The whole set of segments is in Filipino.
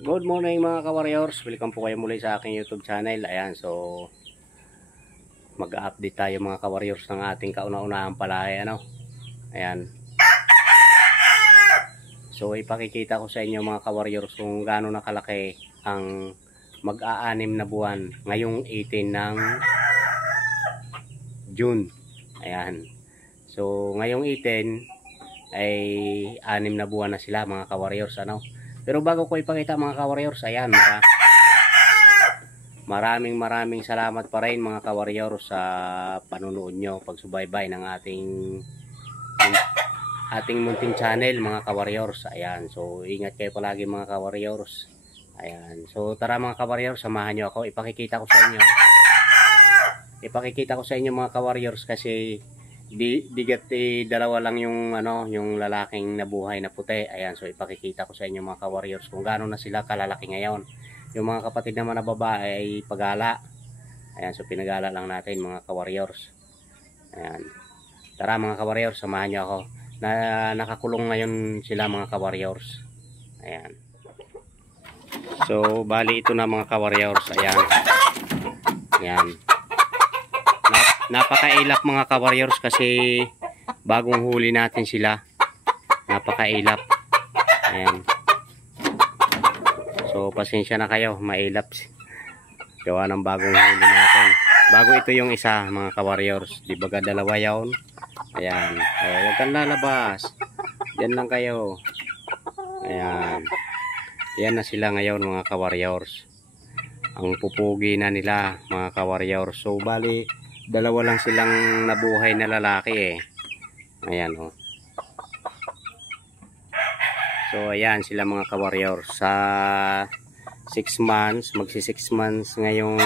Good morning mga ka-warriors, welcome po kayo muli sa aking YouTube channel. Ayan, so mag-update tayo mga ka-warriors ng ating kauna-unahang palahe, ano. Ayan. So ipakikita ko sa inyo mga ka-warriors kung gaano nakalaki ang mag-aanim na buwan ngayong 18 ng June. Ayan. So ngayong 18 ay 6 na buwan na sila mga ka-warriors, ano. Pero bago ko ipakita mga ka-warriors, ayan, maraming salamat pa rin mga ka-warriors sa panunood nyo, pagsubaybay ng ating munting channel mga ka-warriors. Ayan, so ingat kayo palagi mga ka-warriors. Ayan, so tara mga ka-warriors, samahan nyo ako, ipakikita ko sa inyo mga ka-warriors, kasi digat dalawa lang yung yung lalaking nabuhay na puti. Ayan, so ipakikita ko sa inyo mga ka-warriors kung gaano na sila kalalaki ngayon. Yung mga kapatid naman na babae ay pagala. Ayan, so pinagala lang natin mga ka-warriors. Ayan, tara mga ka-warriors, samahan nyo ako. Nakakulong ngayon sila mga ka-warriors. Ayan, so bali ito na mga ka-warriors. Ayan, ayan, napakailap mga ka-warriors, kasi bagong huli natin sila. Napakailap. Ayan, so pasensya na kayo, mailap gawa ng bagong huli natin. Bago ito yung isa mga ka-warriors, di baga dalawa yun. Ayan, huwag kang lalabas, dyan lang kayo. Ayan, yan na sila ngayon mga ka-warriors. Ang pupugi na nila mga ka-warriors. So bali dalawa lang silang nabuhay na lalaki Ayan, oh. So ayan sila mga ka-warriors. Sa 6 months, magsi 6 months ngayong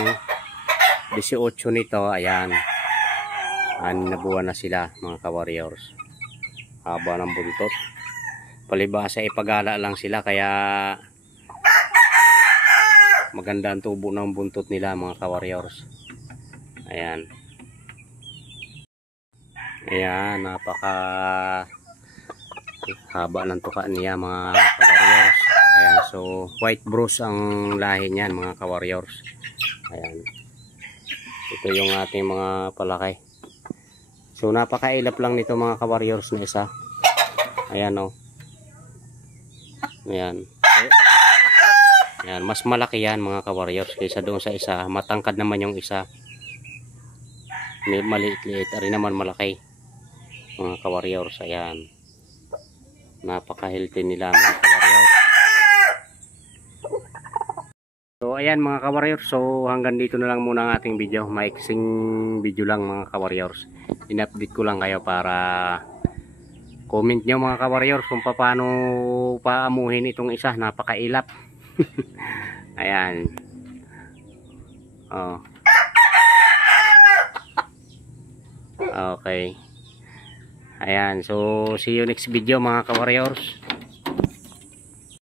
18 nito. Ayan, 6 na buwan na sila mga ka-warriors. Haba ng buntot. Palibasa ipagala lang sila, kaya maganda ang tubo ng buntot nila mga ka-warriors. Ayan. Ayan, napaka haba ng tuka niya mga ka-warriors. Ayan, so white bruise ang lahi niyan mga ka-warriors. Ayan, ito yung ating mga palaki. So napakailap lang nito mga ka-warriors na isa. Ayan, oh. Ayan. Ayan, mas malaki yan mga ka-warriors kaysa doon sa isa. Matangkad naman yung isa, may maliit-liit, ari naman malaki mga ka-warriors. Ayan, napaka-healthy nila mga ka-warriors. So ayan mga ka-warriors, so hanggang dito na lang muna ang ating video. Maiksing video lang mga ka-warriors. In-update ko lang kayo para comment nyo mga ka-warriors kung paano paamuhin itong isa. Napakailap. Ayan, oh. Okay. Ayan, so see you next video mga ka-warriors.